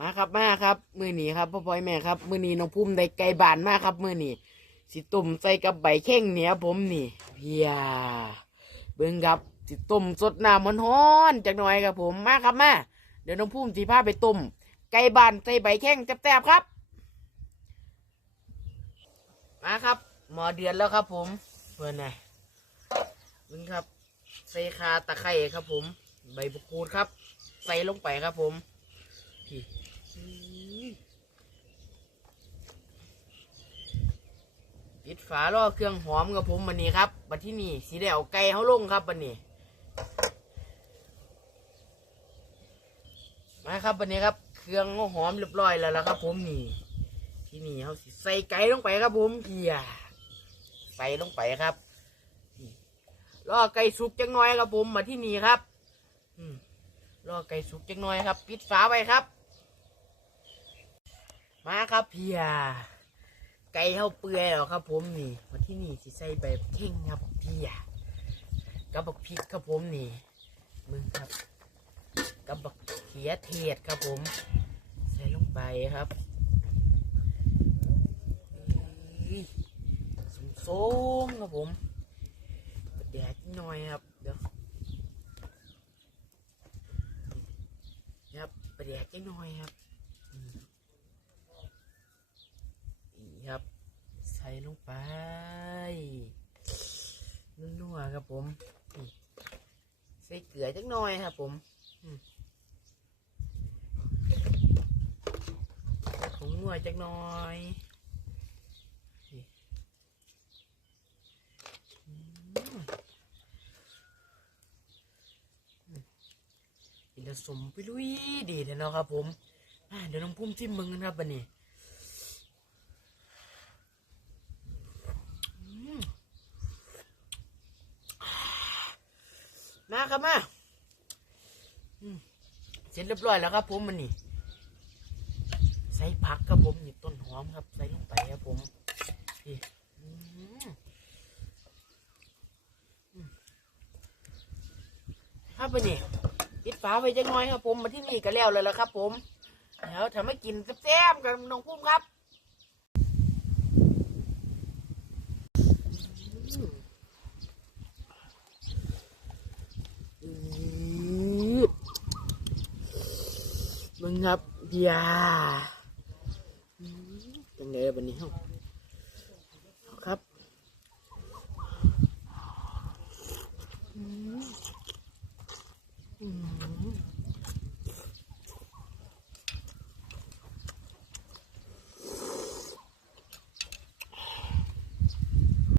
มาครับมาครับ มือหนีครับพ่อพ่อยแม่ครับ มือหนีน้องพุ่มได้ไก่บานมากครับ มือหนีสิตุ่มใส่กับใบแข้งเหนียผมนี่เพียเบิ่งครับสิต้มสดน้ำมันฮ้อนจักหน่อยครับผมมาครับมาเดี๋ยวน้องพุ่มสีผ้าไปต้มไก่บานใส่ใบแข้งแซ่บๆครับ มาครับ หมอเดือนแล้วครับ ผมเพื่อนไงมึงครับ ใส่คาตะไคร่ครับ ผม ใบมะกรูดครับ ใส่ลงไปครับผมพี่ ปิดฝาล่อเครื่องหอมกับผมวันนี้ครับบัดที่นี่สีแดงไก่เขาลงครับวันนี้มาครับวันนี้ครับ เครื่องเขาหอมเรียบร้อยแล้วละครับ ผมนี่ ที่นี่เขาใส่ไก่ลงไปครับ ผมเพียใส่ลงไปครับนี่อไก่สุกจังน้อยครับผมมาที่นี่ครับอืมรอไก่สุกจังน้อยครับ ปิดฝาไว้ครับ มาครับเพีย ไก่เขาเปื่อยแล้วครับ ผมนี่มาที่นี่สิใส่แบเข่งครับเพียกับบักพริกครับผมนี่มึงครับกับบักเขียเทศครับผม ใส่ลงไปครับส้มสมครับผมแดดหน่อยครับเดี๋ยวครับประแดดหน่อยครับ ครับ ใส่ลงไปนัวๆครับผมใส่เกลือจักหน่อยครับผมอืมผงนัวจักหน่อยกินแล้วสมไปลุยดีเถอะเนาะครับผมเดี๋ยวน้องพุ่มจิ้มมึงกันครับบันนี้อืม มาครับมาเสร็จเรียบร้อยแล้วครับ ผมมันนี่ใส่ผักครับผมนี่ต้นหอมครับ ใส่ลงไปครับผมนี่ครับบันนี้ปิดฝาไว้จังน้อยครับ ผมมาที่นี่ก็แล้วเลยละครับ ผมแล้วทำให้กินแซ่บๆกับน้องพุ่มครับอืม มึงครับยาอืมจังเลยบันนี้เฮาเอาครับอืม